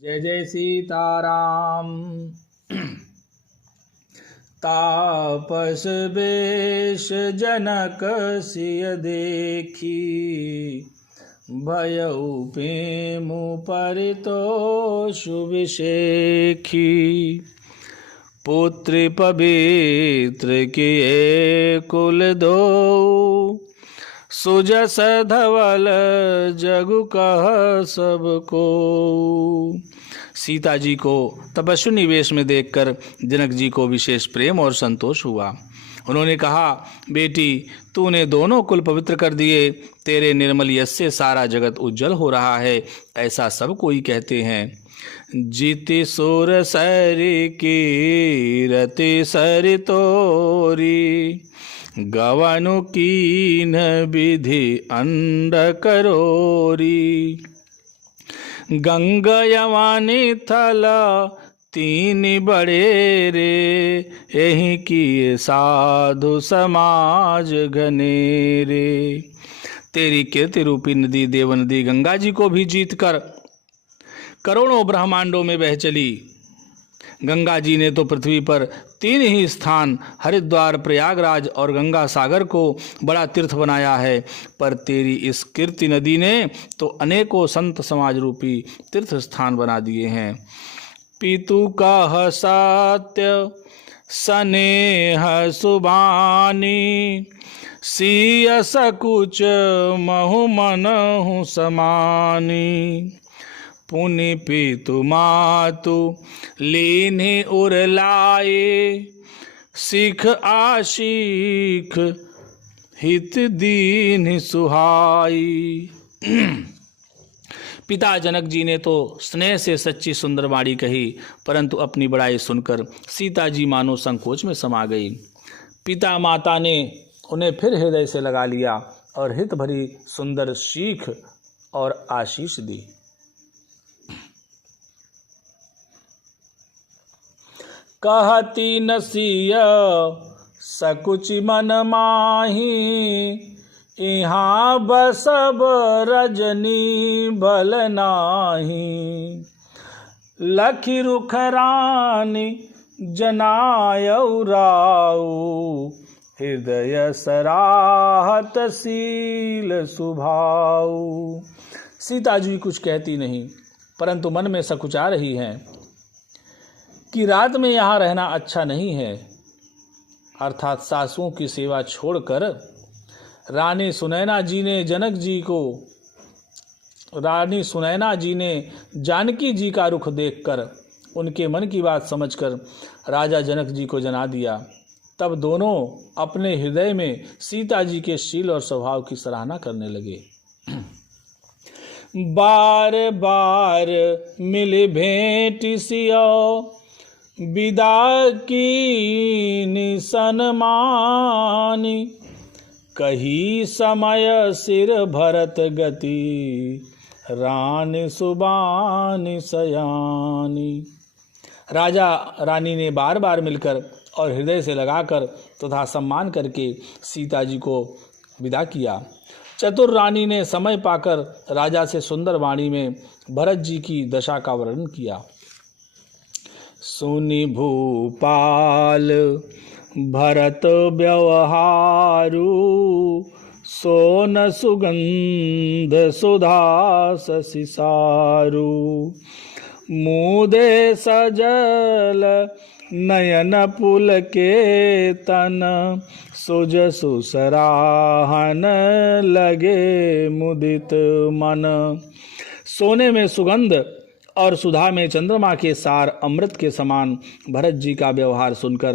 जय जय सीताराम। तापस बेश जनक सिय देखी, भयउ पेमु परितोष विषेखी। पुत्र पवित्र किए कुल दो, सुजस धवल जगु कह सबको। सीता जी को तपस्विनी वेश में देखकर जनक जी को विशेष प्रेम और संतोष हुआ। उन्होंने कहा, बेटी तूने दोनों कुल पवित्र कर दिए, तेरे निर्मल यश से सारा जगत उज्जवल हो रहा है, ऐसा सब कोई कहते हैं। जीति सुर सरि कीरति सरि तोरी, गवनु कीन विधि अंड करोरी। गंगा यवानी थल तीन बड़े रे, यही किए साधु समाज घनेरे। तेरी कीर्ति रूपी नदी देव नदी गंगा जी को भी जीत कर करोड़ों ब्रह्मांडों में बह चली। गंगा जी ने तो पृथ्वी पर तीन ही स्थान हरिद्वार, प्रयागराज और गंगा सागर को बड़ा तीर्थ बनाया है, पर तेरी इस कीर्ति नदी ने तो अनेकों संत समाज रूपी तीर्थ स्थान बना दिए हैं। पितु कह सत्य स्नेह सुबानी, सिय सकुच महु मनहु समानी। पुनि पितु मातु लीन्हि उर लाए, सिख आशिख हित दीन सुहाई। पिता जनक जी ने तो स्नेह से सच्ची सुंदर वाणी कही, परंतु अपनी बड़ाई सुनकर सीता जी मानो संकोच में समा गई। पिता माता ने उन्हें फिर हृदय से लगा लिया और हित भरी सुंदर सीख और आशीष दी। कहती न सिय सकुचि मन माही, इहाँ बसब रजनी बल नाही। लखी रुख रानी जनायउ राऊ, हृदय सराहत सील सुभाऊ। सीता जी कुछ कहती नहीं, परंतु मन में सकुचा रही हैं कि रात में यहाँ रहना अच्छा नहीं है, अर्थात सासुओं की सेवा छोड़कर रानी सुनैना जी ने जानकी जी का रुख देखकर उनके मन की बात समझकर राजा जनक जी को जना दिया। तब दोनों अपने हृदय में सीता जी के शील और स्वभाव की सराहना करने लगे। बार बार मिल भेंट सियो, विदा की सन्मानी। कही समय सिर भरत गति, रानी सुबानी सयानी। राजा रानी ने बार बार मिलकर और हृदय से लगाकर तथा सम्मान करके सीता जी को विदा किया। चतुर रानी ने समय पाकर राजा से सुंदर वाणी में भरत जी की दशा का वर्णन किया। सुनि भूपाल भरत व्यवहारु, सोन सुगंध सुधा ससिसारु। मुदे सजल नयन पुलकेतन, सुज सुसराहन लगे मुदित मन। सोने में सुगंध और सुधा में चंद्रमा के सार अमृत के समान भरत जी का व्यवहार सुनकर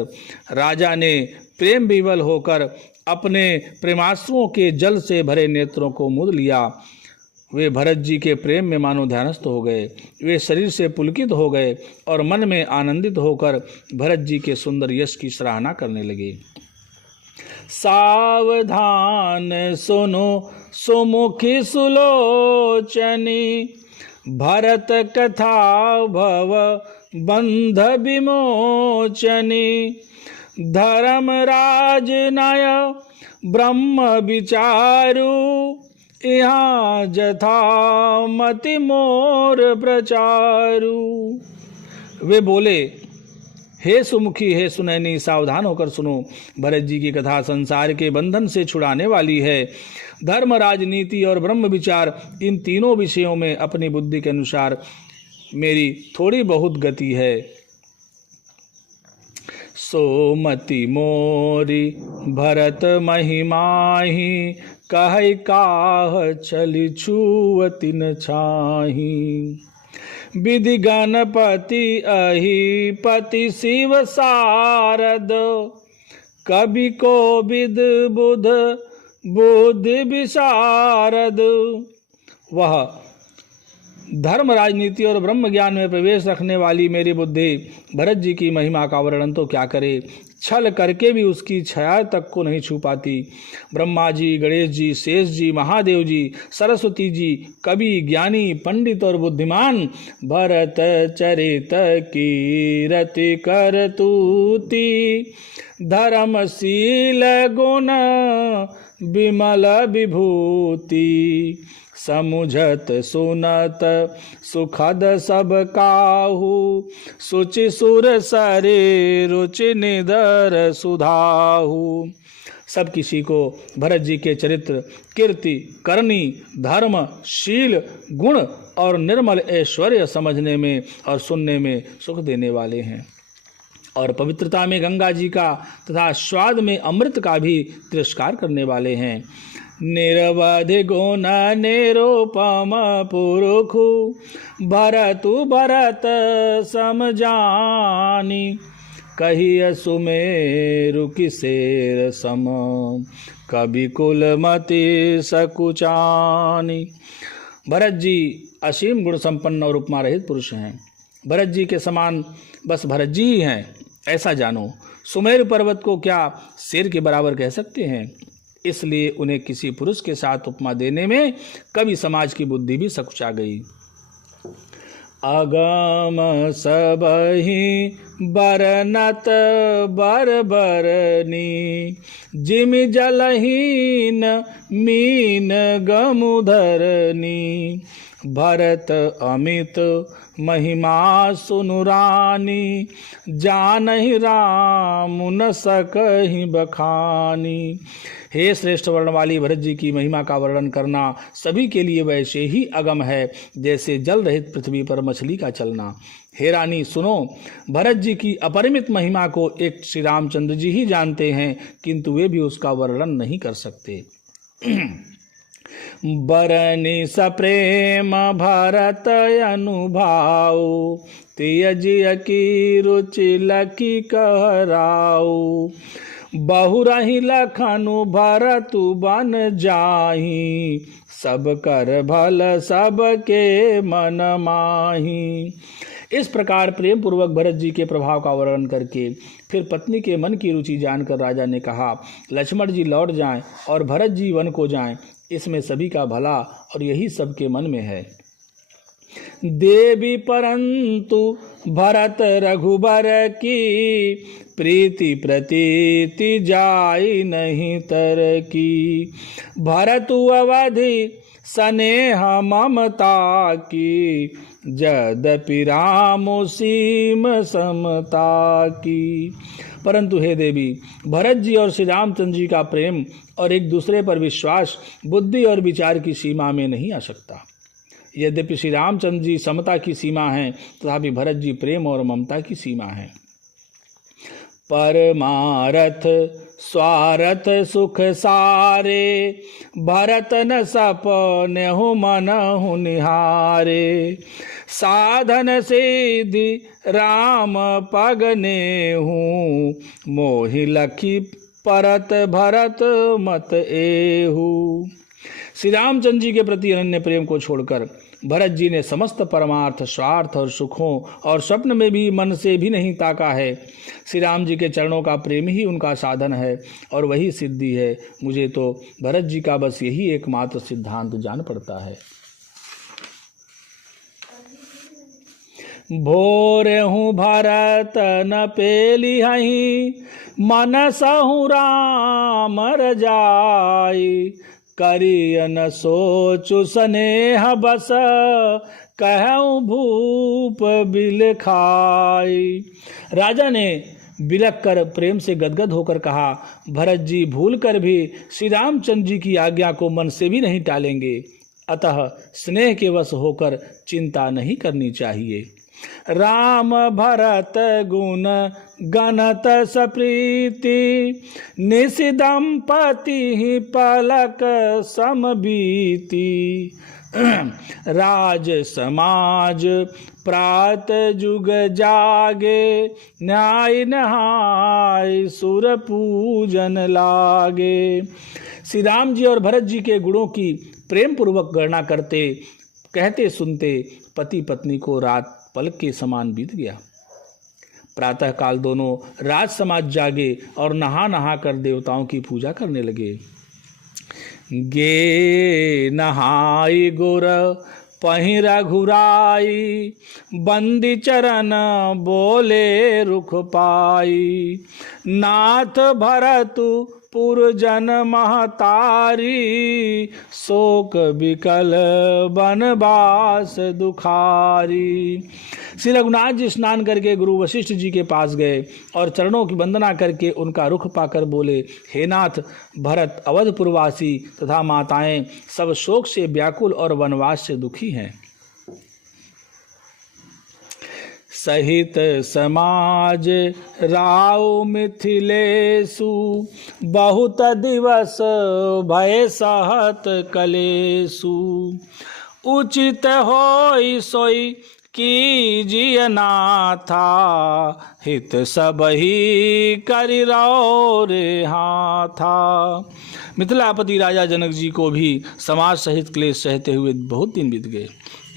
राजा ने प्रेम विवल होकर अपने प्रेमाश्रुओं के जल से भरे नेत्रों को मूंद लिया। वे भरत जी के प्रेम में मानो ध्यानस्थ हो गए। वे शरीर से पुलकित हो गए और मन में आनंदित होकर भरत जी के सुंदर यश की सराहना करने लगे। सावधान सुनो सुमुखी सुलोचनी, भरत कथा भव बंध विमोचनी। धर्मराज नय ब्रह्म विचारु, यहाँ जथा मति मोर प्रचारु। वे बोले, हे सुमुखी, हे सुनैनी, सावधान होकर सुनो। भरत जी की कथा संसार के बंधन से छुड़ाने वाली है। धर्म, राजनीति और ब्रह्म विचार, इन तीनों विषयों में अपनी बुद्धि के अनुसार मेरी थोड़ी बहुत गति है। सोमति मोरी भरत महिमाही, कह काह चली छुअति न छाही। विधि गणपति अहि पति शिव सारद, कवि को विद बुध बुद्धि विशारद। वह धर्म, राजनीति और ब्रह्म ज्ञान में प्रवेश रखने वाली मेरी बुद्धि भरत जी की महिमा का वर्णन तो क्या करे, छल करके भी उसकी छाया तक को नहीं छू पाती। ब्रह्मा जी, गणेश जी, शेष जी, महादेव जी, सरस्वती जी, कवि, ज्ञानी, पंडित और बुद्धिमान भरत चरित कीरति कर तूती, धर्मशील गुण विमल विभूति, समुझत सुनत सुखद सब काहू, सुचि सुर सरे रुचि निधर सुधाहू। सब किसी को भरत जी के चरित्र, कीर्ति, करनी, धर्म, शील, गुण और निर्मल ऐश्वर्य समझने में और सुनने में सुख देने वाले हैं, और पवित्रता में गंगा जी का तथा स्वाद में अमृत का भी तिरस्कार करने वाले हैं। निरवधि गुण निरूपम पुरुखु, भरतु भरत समजानी, कहिय सुमेरु किसेर सम, कवि कुलमति सकुचानी। भरत जी असीम गुण संपन्न और उपमा रहित पुरुष हैं। भरत जी के समान बस भरत जी ही हैं, ऐसा जानो। सुमेरु पर्वत को क्या शेर के बराबर कह सकते हैं? इसलिए उन्हें किसी पुरुष के साथ उपमा देने में कवि समाज की बुद्धि भी सकुचा गई। अगम सबहि बरनत बरबरनी, जिम जलहीन मीन गमुधरनी, भरत अमित महिमा सुनुरानी, जानहि राम न सकहि बखानी। हे श्रेष्ठ वर्ण वाली भरत जी की महिमा का वर्णन करना सभी के लिए वैसे ही अगम है जैसे जल रहित पृथ्वी पर मछली का चलना। हे रानी सुनो, भरत जी की अपरिमित महिमा को एक श्री रामचंद्र जी ही जानते हैं, किंतु वे भी उसका वर्णन नहीं कर सकते। बरनि सप्रेम भरत अनुभाव, त्यजिय की रुचि लखी कहराऊ, बहुरहि लखनु भरतु बन जाही, सब कर भल सबके मन माही। इस प्रकार प्रेम पूर्वक भरत जी के प्रभाव का वर्णन करके फिर पत्नी के मन की रुचि जानकर राजा ने कहा, लक्ष्मण जी लौट जाएं और भरत जी वन को जाएं, इसमें सभी का भला और यही सबके मन में है। देवी परंतु भरत रघुबर की, प्रीति प्रतीति जाई नहीं तर की, भरतु अवधि स्नेह ममता की, यद्यपि राम सीम समता की। परंतु हे देवी, भरत जी और श्री रामचंद्र जी का प्रेम और एक दूसरे पर विश्वास बुद्धि और विचार की सीमा में नहीं आ सकता। यद्यपि श्री रामचंद्र जी समता की सीमा हैं, तथापि भरत जी प्रेम और ममता की सीमा हैं। परमारथ स्वारथ सुख सारे, भरत न सपनेहु मनहु निहारे, साधन सिद्धि राम पगनेहु, मोहि लखी परत भरत मत एहु। श्री रामचंद्र जी के प्रति अनन्य प्रेम को छोड़कर भरत जी ने समस्त परमार्थ, स्वार्थ और सुखों और स्वप्न में भी मन से भी नहीं ताका है। श्री राम जी के चरणों का प्रेम ही उनका साधन है और वही सिद्धि है। मुझे तो भरत जी का बस यही एकमात्र सिद्धांत जान पड़ता है। भोरे हूँ भरत न पेली हहीं, मन सहु राम रजाई, करियन सोचु स्नेह बस, कहूँ भूप बिल खाई। राजा ने बिलख कर प्रेम से गदगद होकर कहा, भरत जी भूल कर भी श्री रामचंद्र जी की आज्ञा को मन से भी नहीं टालेंगे, अतः स्नेह के वश होकर चिंता नहीं करनी चाहिए। राम भरत गुण गणत सप्रीति, निस दंपति पलक समबीति। राज समाज प्रात जुग जागे, न्याय नहाय सुर पूजन लागे। श्री राम जी और भरत जी के गुणों की प्रेम पूर्वक गणना करते कहते सुनते पति पत्नी को रात पलक के समान बीत गया। प्रातः काल दोनों राज समाज जागे और नहा नहा कर देवताओं की पूजा करने लगे। गे नहाई गुर पहि रघुराई, बंदी चरण बोले रुख पाई। नाथ भरतु पुरजन महतारी, शोक विकल बनवास दुखारी। श्री रघुनाथ जी स्नान करके गुरु वशिष्ठ जी के पास गए और चरणों की वंदना करके उनका रुख पाकर बोले, हे नाथ, भरत अवधपुरवासी तथा माताएं सब शोक से व्याकुल और वनवास से दुखी हैं। सहित समाज राव मिथिलेशु, बहुत दिवस भय सहत कलेशु। उचित होई सोई कीजिए नाथा, हित सबही करि रहो रे हाथा। मिथिलापति राजा जनक जी को भी समाज सहित क्लेश सहते हुए बहुत दिन बीत गए,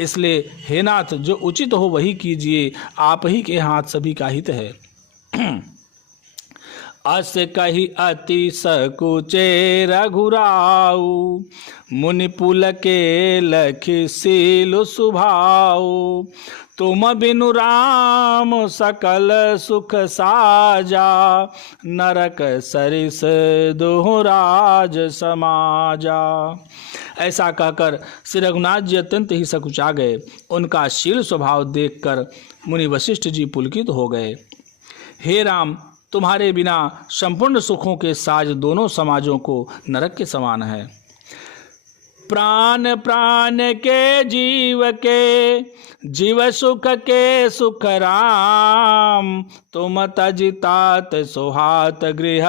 इसलिए हे नाथ, जो उचित हो वही कीजिए, आप ही के हाथ सभी का हित है। अस कही अति सकुचे रघुराऊ, मुनि पुल के लखि सीलु सुभाऊ। तुम बिनु राम सकल सुख साजा, नरक सरिस दोहराज समाजा। ऐसा कहकर श्री रघुनाथ जी अत्यंत ही सकुचा गए। उनका शील स्वभाव देखकर मुनि वशिष्ठ जी पुलकित हो गए। हे राम, तुम्हारे बिना संपूर्ण सुखों के साज दोनों समाजों को नरक के समान है। प्राण प्राण के जीव सुख के सुख राम, तुम तजितात सुहात गृह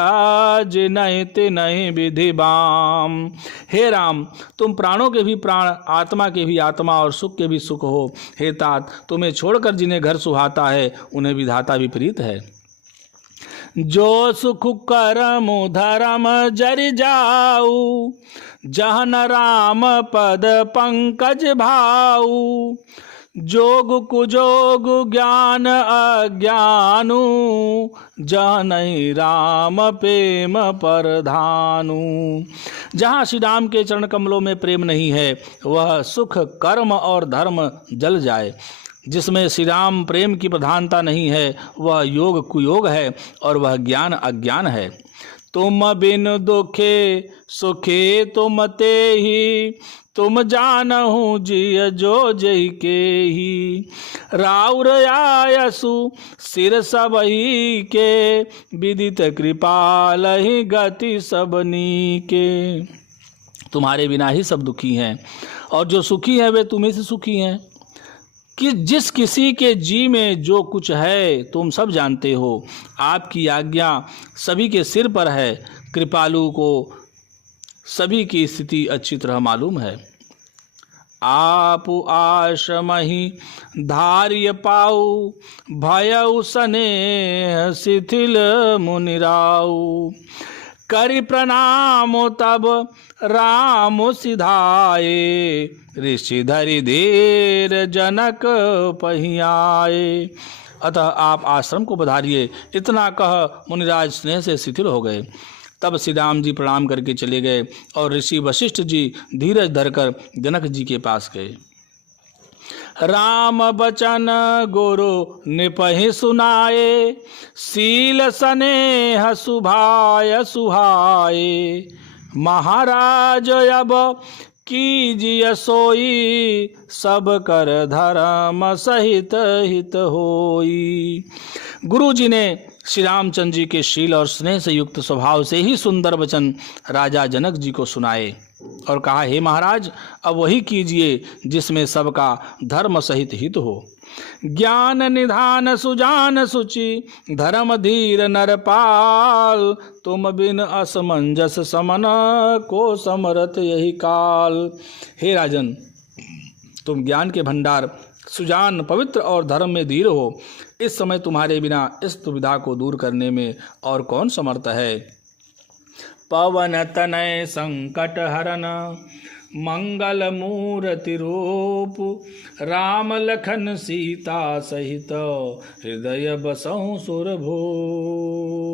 जिनहि तिनहि विधि बाम। हे राम, तुम प्राणों के भी प्राण, आत्मा के भी आत्मा और सुख के भी सुख हो। हे तात, तुम्हें छोड़कर जिन्हें घर सुहाता है उन्हें विधाता विपरीत है। जो सुख करम धर्म जरि जाऊ, जहन राम पद पंकज भाऊ। जोग कुजोग ज्ञान अज्ञानु, जहनहि राम प्रेम परधानु। जहाँ श्री राम के चरण कमलों में प्रेम नहीं है, वह सुख कर्म और धर्म जल जाए। जिसमें श्री राम प्रेम की प्रधानता नहीं है, वह योग कुयोग है और वह ज्ञान अज्ञान है। तुम बिन दुखे सुखे तुम ते ही, तुम जानहु जिय जो जय के ही। राउर आयसु सिर सबही के, विदित कृपाल ही गति सबनी के। तुम्हारे बिना ही सब दुखी हैं और जो सुखी है वे तुम्हें से सुखी हैं। कि जिस किसी के जी में जो कुछ है तुम सब जानते हो। आपकी आज्ञा सभी के सिर पर है। कृपालु को सभी की स्थिति अच्छी तरह मालूम है। आप आशमहि धार्य पाऊ, भयउ स्नेह शिथिल मुनिराऊ। करि प्रणाम तब राम सिधाए, ऋषि धरि धीर जनक पहियाए। अतः आप आश्रम को पधारिए। इतना कह मुनिराज स्नेह से शिथिल हो गए। तब श्री राम जी प्रणाम करके चले गए और ऋषि वशिष्ठ जी धीरज धरकर जनक जी के पास गए। राम बचन गुरु निपहि सुनाए, शील स्नेह सुभाय सुहाए। महाराज अब कीजिए सोई, सब कर धर्म सहित हित होई। गुरु जी ने श्री रामचंद्र जी के शील और स्नेह से युक्त स्वभाव से ही सुंदर वचन राजा जनक जी को सुनाए और कहा, हे महाराज, अब वही कीजिए जिसमें सबका धर्म सहित हित हो। ज्ञान निधान सुजान सुचि, धर्म धीर नरपाल, तुम बिन असमंजस समन, को समरथ यही काल। हे राजन, तुम ज्ञान के भंडार, सुजान, पवित्र और धर्म में धीर हो। इस समय तुम्हारे बिना इस दुविधा को दूर करने में और कौन समर्थ है। पवन तनय संकट हरन, मंगल मूर्ति रूप, राम लखन सीता सहित, हृदय बसहु सुरभूप।